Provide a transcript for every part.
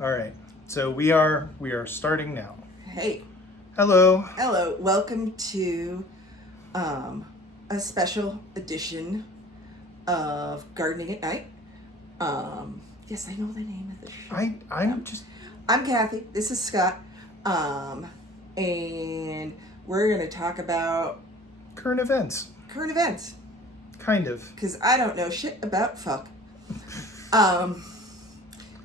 All right. So we are starting now. Hey, Hello. hello, welcome to a special edition of Gardening at Night. Yes, I know the name of the show. I'm just I'm Kathy. This is Scott, and we're gonna talk about current events. current events Kind of. because I don't know shit about fuck. Um,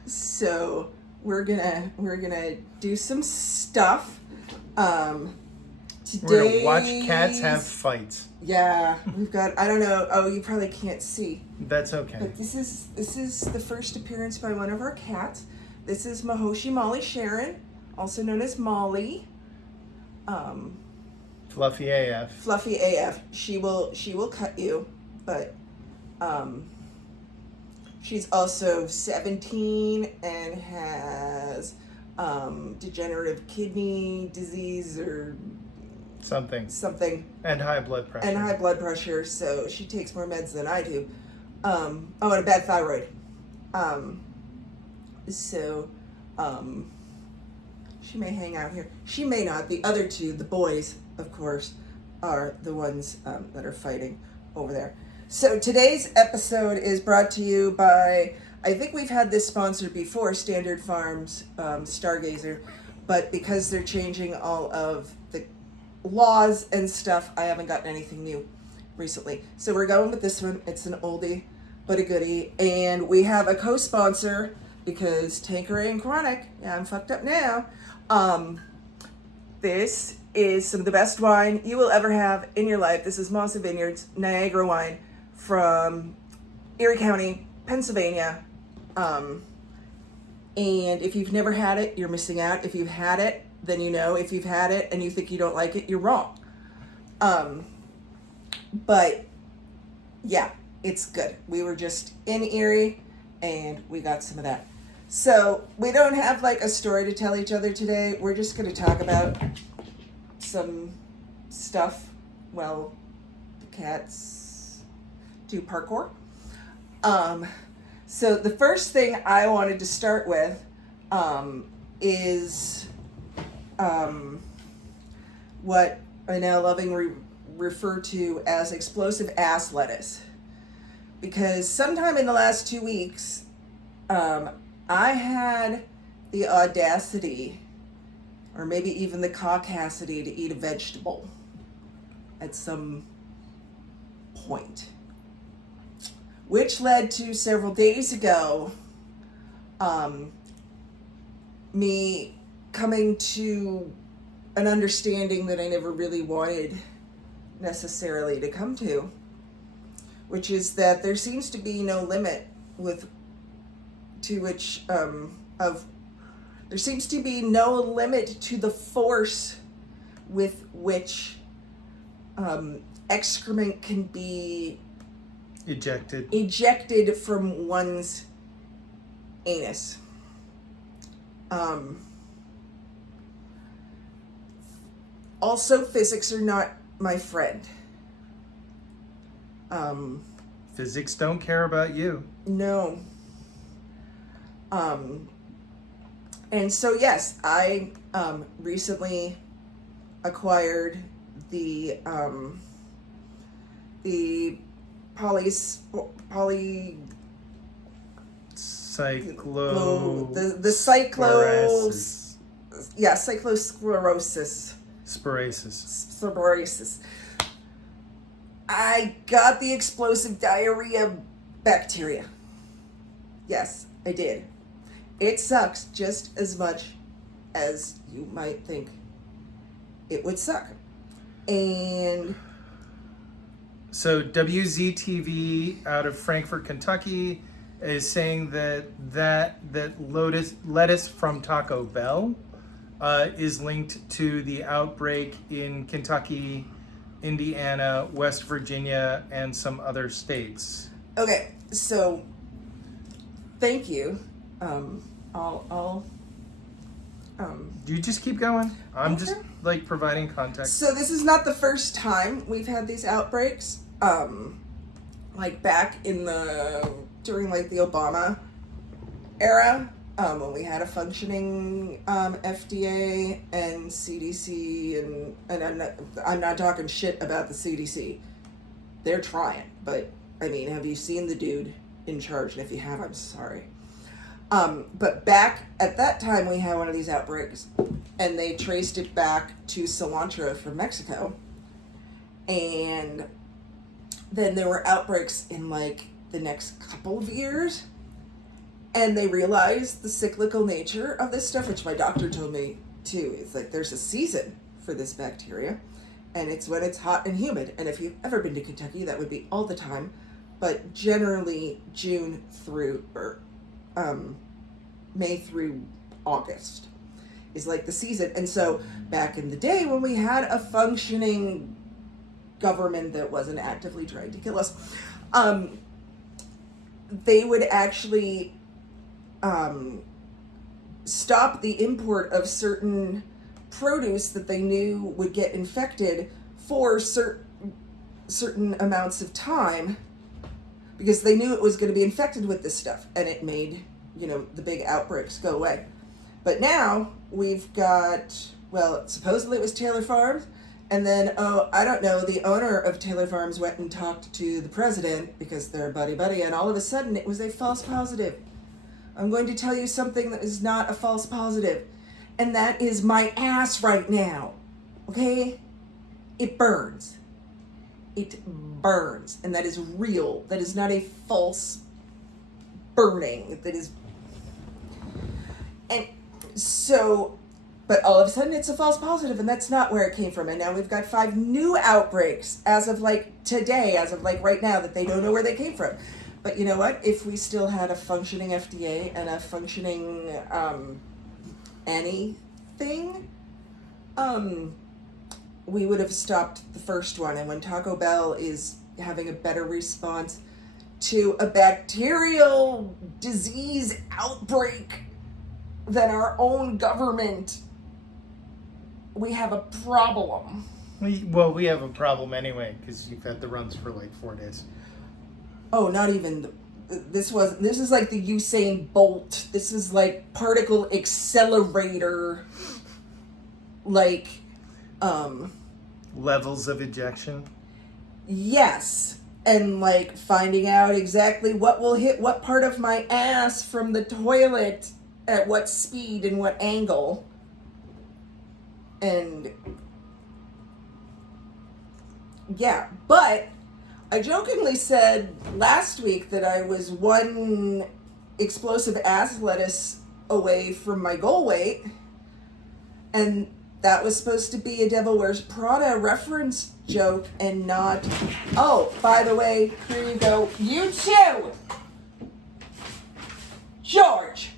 so we're gonna do some stuff. We're Today, gonna watch cats have fights. Yeah, we've got. I don't know. Oh, you probably can't see, That's okay. but this is the first appearance by one of our cats. This is Mahoshi Molly Sharon, also known as Molly. Um, Fluffy AF. Fluffy AF. She will cut you, but she's also 17 and has degenerative kidney disease or something. And high blood pressure. And high blood pressure, so she takes more meds than I do. And a bad thyroid. So she may hang out here. She may not. The other two, the boys, of course, are the ones that are fighting over there. So today's episode is brought to you by, I think we've had this sponsored before, Standard Farms Stargazer, but because they're changing all of the laws and stuff, I haven't gotten anything new recently. So we're going with this one. It's an oldie but a goodie. And we have a co-sponsor because Tanqueray and Chronic, yeah, I'm fucked up now. This is some of the best wine you will ever have in your life. This is Mossa Vineyards Niagara wine from Erie County, Pennsylvania. And if you've never had it, you're missing out. If you've had it, then you know. If you've had it and you think you don't like it, you're wrong. But yeah, it's good. We were just in Erie and we got some of that. So we don't have like a story to tell each other today. We're just going to talk about some stuff while the cats do parkour. So the first thing I wanted to start with is what I now lovingly refer to as explosive ass lettuce. Because sometime in the last 2 weeks, I had the audacity, or maybe even the caucasity, to eat a vegetable at some point. Which led to several days ago, me coming to an understanding that I never really wanted necessarily to come to, which is that there seems to be no limit there seems to be no limit to the force with which excrement can be ejected from one's anus. Also, physics are not my friend. Physics don't care about you. No. And so yes, I recently acquired the cyclosclerosis. Spirasis. I got the explosive diarrhea bacteria. Yes, I did. It sucks just as much as you might think it would suck. And so WZTV out of Frankfort, Kentucky is saying that lettuce from Taco Bell is linked to the outbreak in Kentucky, Indiana, West Virginia, and some other states. Okay, so thank you. I'll You just keep going. I'm Okay. just like providing context. So this is not the first time we've had these outbreaks. Like back in during like the Obama era, when we had a functioning FDA and CDC, and I'm not talking shit about the CDC. They're trying, but I mean, have you seen the dude in charge? And if you have, I'm sorry. But back at that time, we had one of these outbreaks, and they traced it back to cilantro from Mexico. And then there were outbreaks in like the next couple of years, and they realized the cyclical nature of this stuff, which my doctor told me too. It's like there's a season for this bacteria, and it's when it's hot and humid. And if you've ever been to Kentucky, that would be all the time, but generally June through May through August is like the season. And so back in the day when we had a functioning government that wasn't actively trying to kill us, they would actually stop the import of certain produce that they knew would get infected for certain amounts of time, because they knew it was going to be infected with this stuff, and it made, you know, the big outbreaks go away. But now we've got, well, supposedly it was Taylor Farms, and then, oh, I don't know, the owner of Taylor Farms went and talked to the president because they're buddy-buddy, and all of a sudden it was a false positive. I'm going to tell you something that is not a false positive, and that is my ass right now, okay? It burns. It burns, and that is real. That is not a false burning. That is, and so, but all of a sudden it's a false positive, and that's not where it came from. And now we've got 5 new outbreaks as of like today, as of like right now, that they don't know where they came from. But you know what? If we still had a functioning FDA and a functioning anything, we would have stopped the first one. And when Taco Bell is having a better response to a bacterial disease outbreak than our own government, we have a problem. We have a problem anyway, because you've had the runs for like 4 days. Oh, not even. This is like the Usain Bolt. This is like particle accelerator, like, levels of ejection. Yes. And like finding out exactly what will hit what part of my ass from the toilet at what speed and what angle. And yeah, but I jokingly said last week that I was one explosive ass lettuce away from my goal weight, and that was supposed to be a Devil Wears Prada reference joke and not, oh, by the way, here you go, you too, George.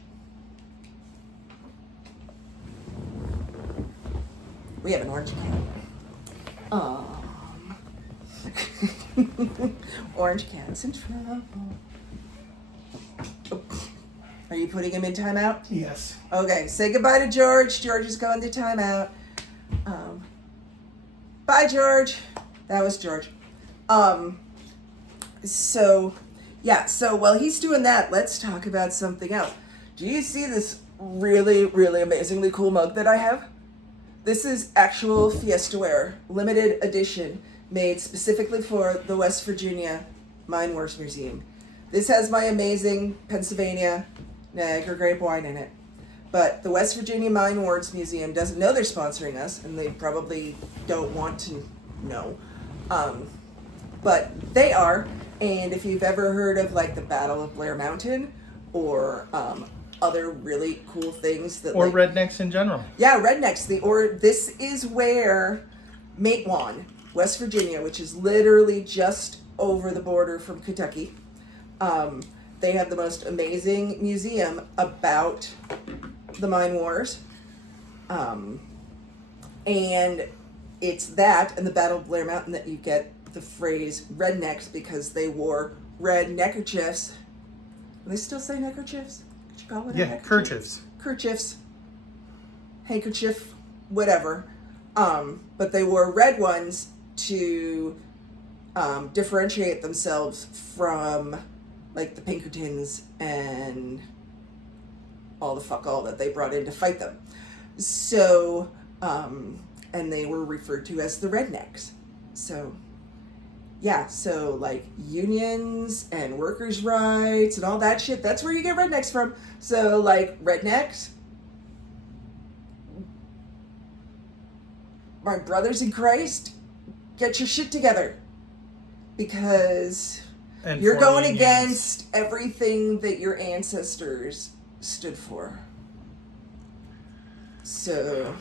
We have an orange cat. Orange cat's in trouble. Oh. Are you putting him in timeout? Yes. Okay, say goodbye to George. George is going to timeout. Bye, George. That was George. So while he's doing that, let's talk about something else. Do you see this really, really amazingly cool mug that I have? This is actual Fiesta Ware, limited edition, made specifically for the West Virginia Mine Wars Museum. This has my amazing Pennsylvania Niagara grape wine in it. But the West Virginia Mine Wars Museum doesn't know they're sponsoring us, and they probably don't want to know. But they are, and if you've ever heard of like the Battle of Blair Mountain, or other really cool things that, or like, rednecks in general. Yeah, rednecks. This is where Matewan, West Virginia, which is literally just over the border from Kentucky, they have the most amazing museum about the mine wars. And it's that and the Battle of Blair Mountain that you get the phrase rednecks, because they wore red neckerchiefs. Do they still say neckerchiefs? Could you call it a neckerchief? Kerchiefs. Kerchiefs. Handkerchief, whatever. But they wore red ones to differentiate themselves from like the Pinkertons and all the fuck all that they brought in to fight them. So, and they were referred to as the rednecks. So, yeah, so like unions and workers' rights and all that shit, that's where you get rednecks from. So, like, rednecks, my brothers in Christ, get your shit together. Because And you're form going unions. against everything that your ancestors stood for. So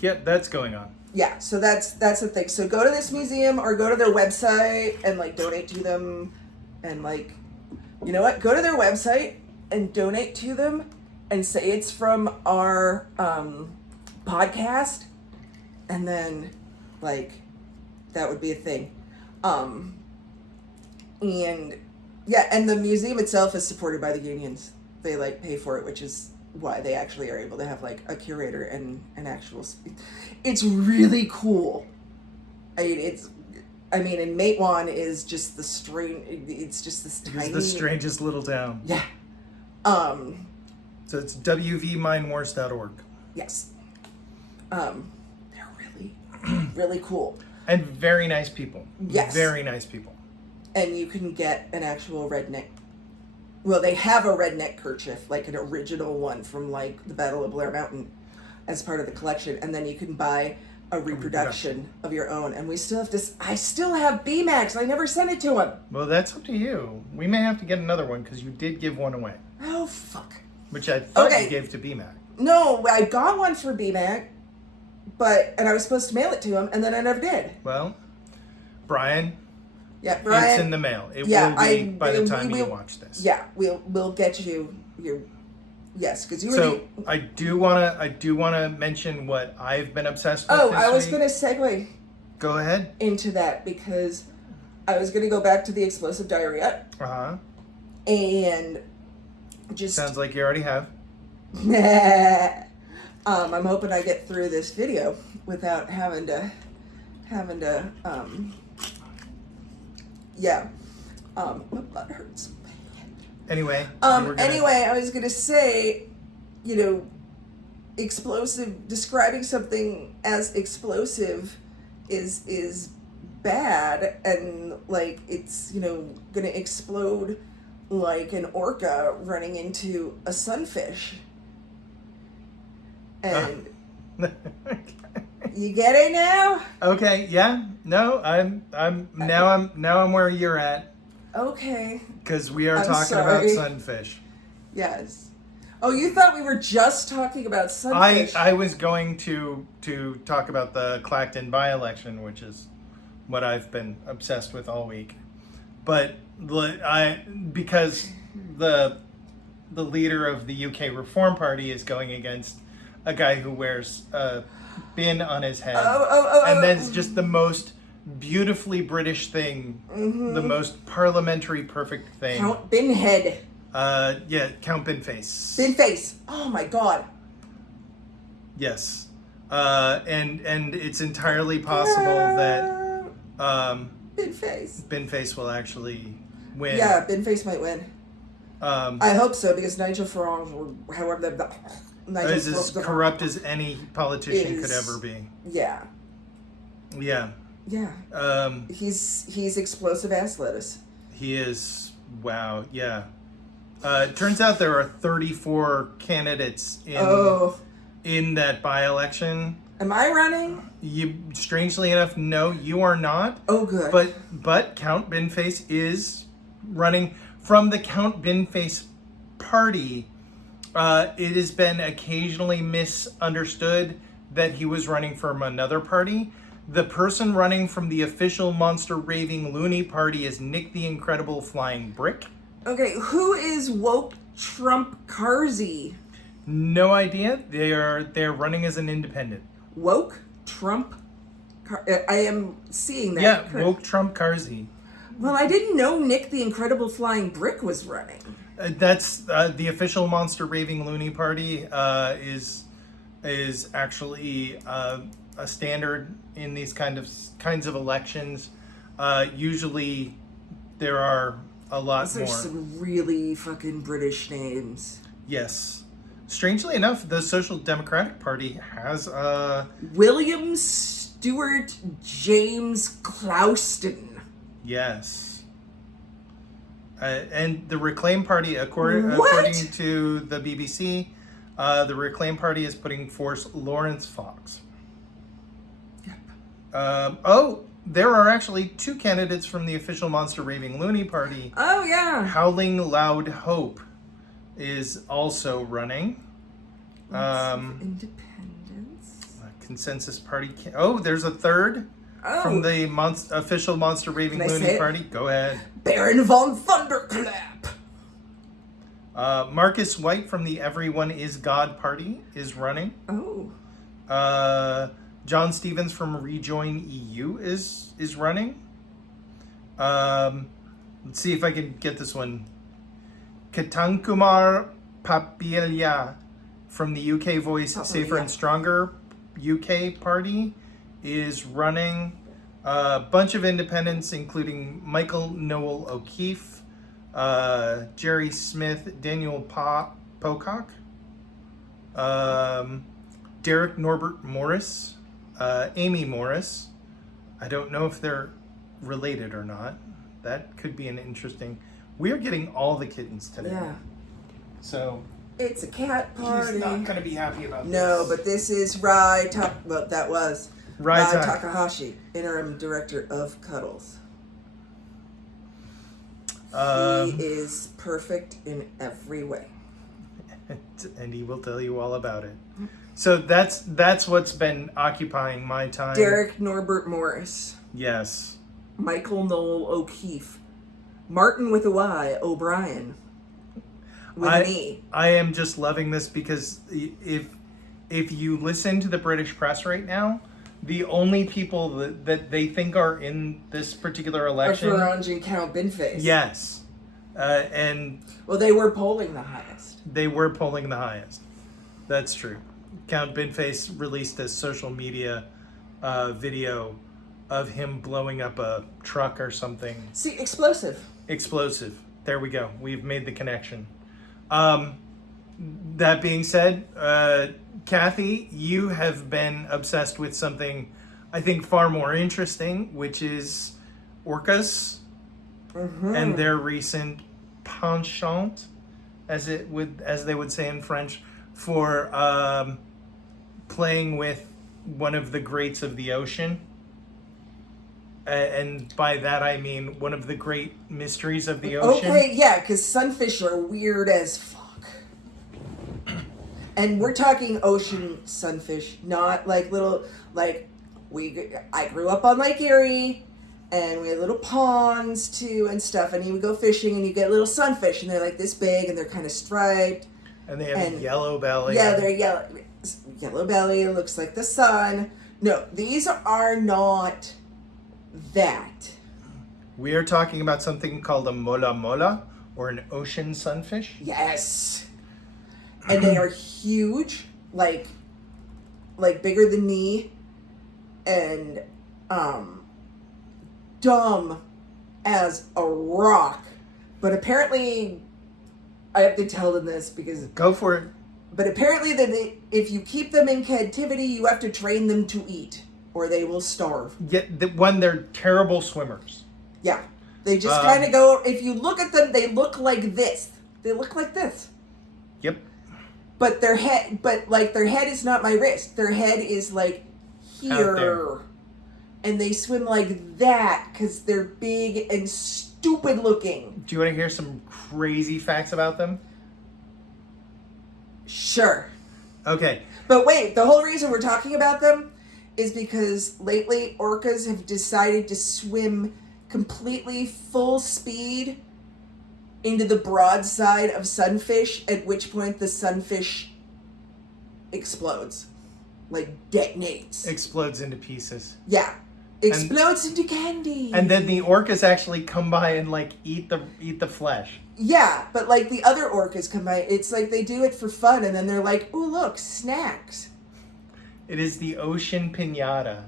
yeah, that's going on. yeah, so that's the thing. So go to this museum or go to their website and like donate to them, and like, you know what? Go to their website and donate to them, and say it's from our podcast, and then like that would be a thing. And yeah, and the museum itself is supported by the unions. They like pay for it, which is why they actually are able to have like a curator and an actual. It's really cool. I mean, and Matewan is just the It's just this tiny. It's the strangest little town. Yeah. So it's wvminewars.org. Yes. They're really, really cool. And very nice people. Yes. Very nice people. And you can get an actual redneck. Well, they have a redneck kerchief, like an original one from like the Battle of Blair Mountain, as part of the collection, and then you can buy a reproduction of your own. And we still have to. I still have B-Max. I never sent it to him. Well, that's up to you. We may have to get another one because you did give one away, Oh fuck. which I thought Okay. you gave to BMAC. No, I got one for B-Mac, and I was supposed to mail it to him, and then I never did. Well, Brian, Yeah, Brian. it's in the mail. It Yeah, will be by the time you watch this. Yeah, we'll get you your. Yes, because you were. So I do wanna mention what I've been obsessed with. Oh, this I was week. gonna segue Go ahead. into that because I was gonna go back to the explosive diarrhea and just. Sounds like you already have. I'm hoping I get through this video without having to. Yeah. My butt hurts. Anyway. you were gonna- Anyway, I was gonna say, explosive. Describing something as explosive is bad, and like it's gonna explode like an orca running into a sunfish. And you get it now? Okay. Yeah. No. I'm where you're at Okay. because we are I'm talking sorry. about sunfish. Yes. Oh, you thought we were just talking about sunfish? I was going to talk about the Clacton by-election, which is what I've been obsessed with all week. But because the leader of the UK Reform Party is going against a guy who wears a bin on his head, and that's just the most beautifully British thing, the most parliamentary perfect thing. Count Binhead. Yeah, Count Binface. Binface. Oh my god. Yes, and it's entirely possible that Binface. Binface will actually win. Yeah, Binface might win. I hope so because Nigel Farage, or however that. is as corrupt as any politician could ever be. Yeah. Yeah. Yeah. He's explosive ass lettuce. He is. Wow. Yeah. It turns out there are 34 candidates in that by-election. Am I running? You, strangely enough, no, you are not. Oh, good. But Count Binface is running from the Count Binface party. It has been occasionally misunderstood that he was running from another party. The person running from the official monster raving loony party is Nick the Incredible Flying Brick. Okay, who is woke Trump Carsey? No idea. They're running as an independent. Woke Trump. I am seeing that. Yeah, woke Trump Carsey. Well, I didn't know Nick the Incredible Flying Brick was running. That's the official monster raving loony party. Is actually a standard in these kinds of elections. Usually, there are a lot Those are more. some really fucking British names. Yes. Strangely enough, the Social Democratic Party has William Stewart James Clouston. yes. And the Reclaim Party, according to the BBC, the Reclaim Party is putting forth Lawrence Fox. Yep. There are actually 2 candidates from the official Monster Raving Loony Party. Oh, yeah. Howling Loud Hope is also running. Independence. Consensus Party. There's a third from the official Monster Raving Loony Party. Go ahead. Baron von Thunderclap. Marcus White from the Everyone Is God Party is running. John Stevens from Rejoin EU is running. Let's see if I can get this one. Ketankumar Papilia from the UK Voice Safer and Stronger UK Party is running. A bunch of independents, including Michael Noel O'Keefe, Jerry Smith, Daniel Pocock, Derek Norbert Morris, Amy Morris. I don't know if they're related or not. That could be an interesting... We're getting all the kittens today. Yeah. So... It's a cat party. He's not going to be happy about this. No, but this is Rai Takahashi, interim director of Cuddles. He is perfect in every way. And he will tell you all about it. So that's what's been occupying my time. Derek Norbert Morris. Yes. Michael Noel O'Keefe. Martin with a Y, O'Brien. With an E. I am just loving this because if you listen to the British press right now, the only people that they think are in this particular election are Farage and Count Binface. Yes. Well, they were polling the highest. They were polling the highest. That's true. Count Binface released a social media video of him blowing up a truck or something. See, explosive. There we go. We've made the connection. That being said, Kathy, you have been obsessed with something I think far more interesting, which is orcas and their recent penchant, as they would say in French, for playing with one of the greats of the ocean. And by that I mean one of the great mysteries of the ocean. Okay, yeah, because sunfish are weird as fuck. And we're talking ocean sunfish, not like little, I grew up on Lake Erie, and we had little ponds too and stuff, and you would go fishing and you get little sunfish, and they're like this big, and they're kind of striped. And they have a yellow belly. Yeah, they're yellow belly, it looks like the sun. No, these are not that. We are talking about something called a mola mola, or an ocean sunfish. Yes. And they are huge, like bigger than me, and dumb as a rock. But apparently, I have to tell them this because... Go for it. But apparently, if you keep them in captivity, you have to train them to eat, or they will starve. Yeah, they're terrible swimmers. Yeah. They just kind of go... If you look at them, they look like this. They look like this. Yep. But their head is not my wrist. Their head is like here. And they swim like that because they're big and stupid looking. Do you want to hear some crazy facts about them? Sure. Okay. But wait, the whole reason we're talking about them is because lately orcas have decided to swim completely full speed into the broadside of sunfish, at which point the sunfish explodes. Like detonates. Explodes into pieces. Yeah. Explodes into candy. And then the orcas actually come by and eat the flesh. Yeah, but the other orcas come by, it's like they do it for fun, and then they're like, ooh, look, snacks. It is the ocean piñata.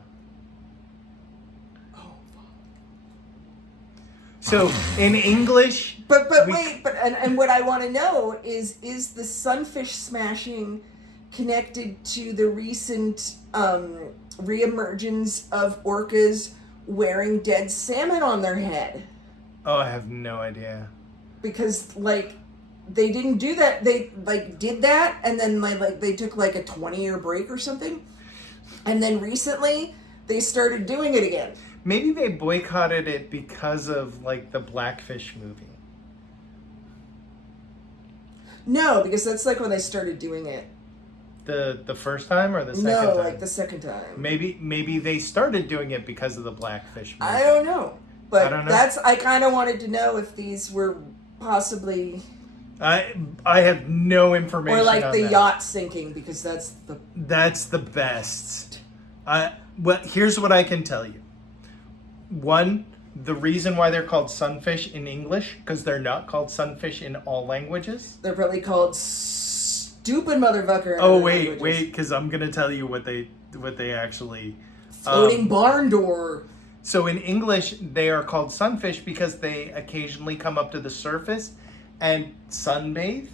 Oh, fuck. So in English, But what I want to know is the sunfish smashing connected to the recent reemergence of orcas wearing dead salmon on their head? oh, I have no idea. Because like they didn't do that. They like did that, and then like they took like a 20-year break or something, and then recently they started doing it again. Maybe they boycotted it because of like the Blackfish movie. No, because that's like when they started doing it. The first time or the second No, time? like the second time. Maybe they started doing it because of the Blackfish movie. I don't know. But I don't know. I kind of wanted to know if these were possibly... I have no information Or like on the that. yacht sinking, because that's the best. Well, here's what I can tell you. One, the reason why they're called sunfish in English, because they're not called sunfish in all languages. They're probably called stupid motherfucker. Oh, wait, because I'm going to tell you what they actually... Floating barn door. So in English, they are called sunfish because they occasionally come up to the surface and sunbathe.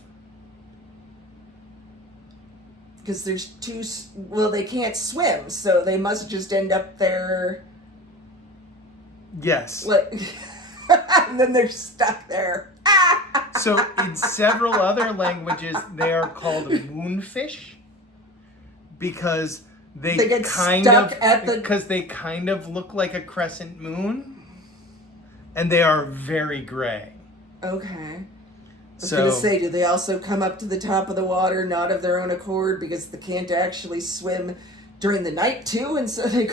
Because there's two... Well, they can't swim, so they must just end up there... Yes. Like, and then they're stuck there. So in several other languages, they are called moonfish because they get kind stuck of at the... because they kind of look like a crescent moon, and they are very gray. Okay. I was So going to say, do they also come up to the top of the water, not of their own accord, because they can't actually swim during the night too, and so they...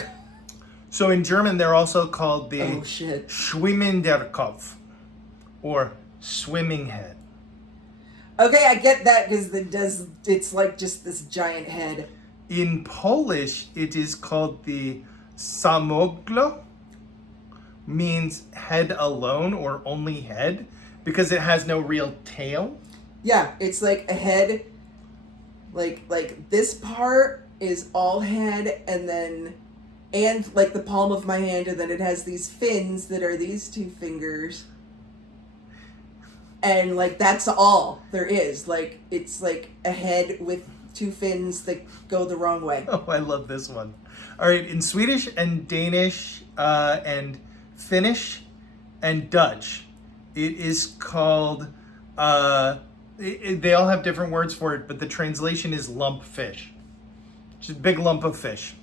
so in German, they're also called the Oh, shit. Schwimmender Kopf, or swimming head. Okay, I get that, because it's like just this giant head. In Polish, it is called the samoglo, means head alone or only head, because it has no real tail. Yeah, it's like a head, like this part is all head, and like the palm of my hand, and then it has these fins that are these two fingers. And like that's all there is. Like it's like a head with two fins that go the wrong way. Oh, I love this one. All right, in Swedish and Danish and Finnish and Dutch, it is called, they all have different words for it, but the translation is lump fish. It's a big lump of fish.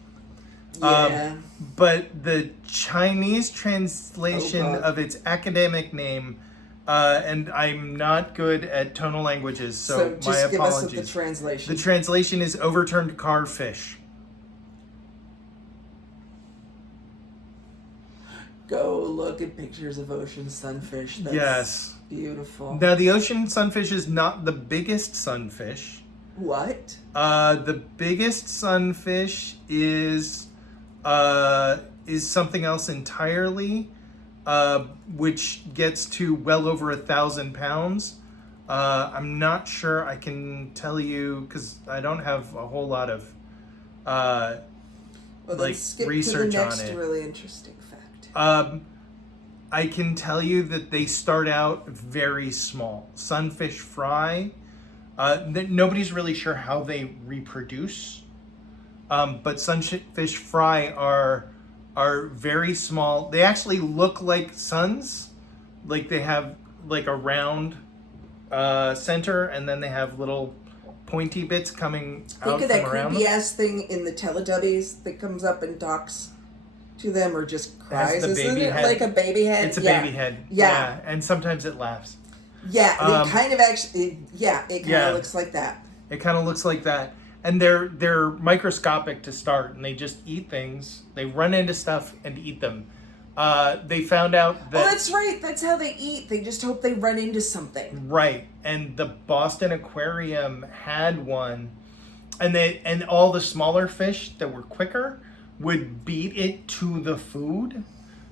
Yeah. But the Chinese translation God. of its academic name, and I'm not good at tonal languages, so my just give us apologies. the translation. The translation is overturned car fish. Go look at pictures of ocean sunfish. That's Yes. beautiful. Now, the ocean sunfish is not the biggest sunfish. What? The biggest sunfish is something else entirely, which gets to well over 1,000 pounds. I'm not sure I can tell you because I don't have a whole lot of Well, then like skip research to the on next it. really interesting fact. I can tell you that they start out very small. Sunfish fry. Nobody's really sure how they reproduce, but sunfish fry are very small. They actually look like suns, like they have like a round center, and then they have little pointy bits coming out Think of that from around creepy them. ass thing in the Teletubbies that comes up and talks to them or just cries. the Isn't baby it head. like a baby head? It's a Yeah. baby head. Yeah. And sometimes it laughs. Yeah, Um, it kind of actually. It kind of yeah. looks like that. It kind of looks like that. And they're microscopic to start, and they just eat things. They run into stuff and eat them. They found out that... Oh, that's right. That's how they eat. They just hope they run into something. Right. And the Boston Aquarium had one, and all the smaller fish that were quicker would beat it to the food.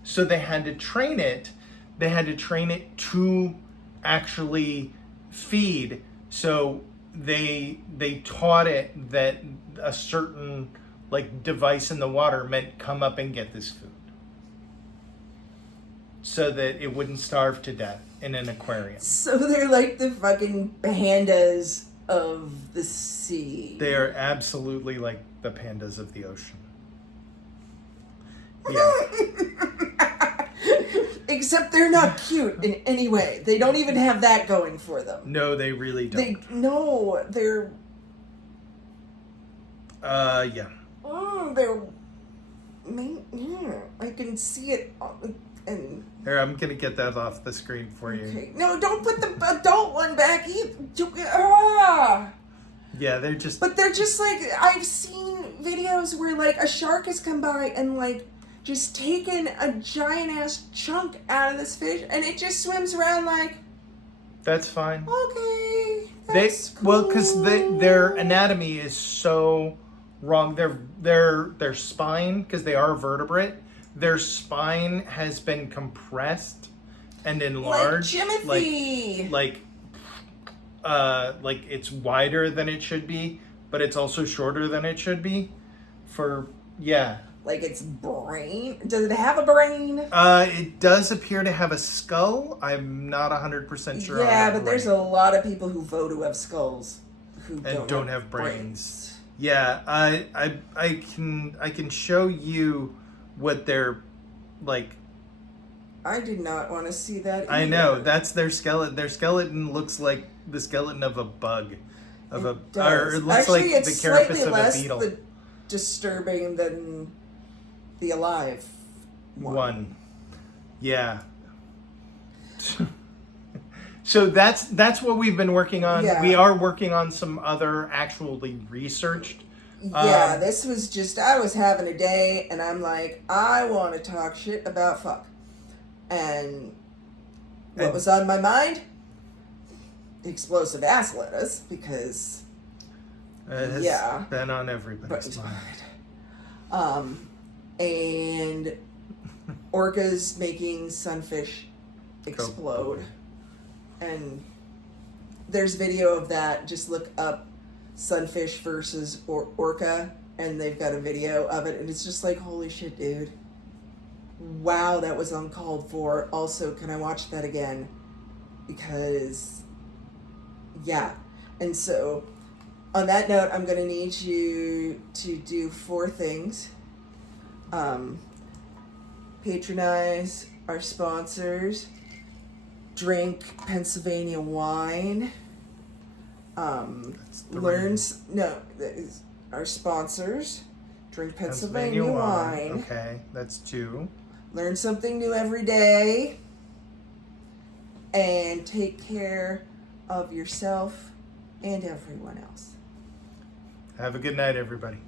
So they had to train it. They had to train it to actually feed. So they taught it that a certain like device in the water meant come up and get this food. so that it wouldn't starve to death in an aquarium. So they're like the fucking pandas of the sea. They are absolutely like the pandas of the ocean. Yeah. Except they're not cute in any way. They don't even have that going for them. No, they really don't. They're yeah. I can see it and Here, I'm gonna get that off the screen for you. okay. No, don't put the adult one back. Yeah, they're just. But they're just like, I've seen videos where like a shark has come by and like just taken a giant ass chunk out of this fish and it just swims around like, That's fine. okay, that's cool. Well, because their anatomy is so wrong. Their spine, because they are vertebrate, their spine has been compressed and enlarged. Like Jimothy. Like it's wider than it should be, but it's also shorter than it should be. Like its brain. Does it have a brain? It does appear to have a skull. I'm not 100% sure. Yeah, but there's a lot of people who vote who have skulls who don't have brains. Yeah, I can show you what they're like. I did not want to see that either. I know, that's their skeleton. Their skeleton looks like the skeleton of a bug, or it looks Actually, like it's the carapace slightly of a less beetle. disturbing than the alive one. Yeah. So that's what we've been working on. Yeah. We are working on some other actually researched. Yeah, this was just, I was having a day and I'm like, I want to talk shit about fuck. And what was on my mind? Explosive ass lettuce, because It has been on everybody's mind. And orcas making sunfish explode. And there's video of that. Just look up sunfish versus orca, and they've got a video of it, and it's just like, holy shit, dude. Wow, that was uncalled for. Also, can I watch that again? Because, yeah. And so, on that note, I'm going to need you to do 4 things. Patronize our sponsors. Drink Pennsylvania wine. Our sponsors. Drink Pennsylvania wine. Okay, that's 2. Learn something new every day. And take care of yourself and everyone else. Have a good night, everybody.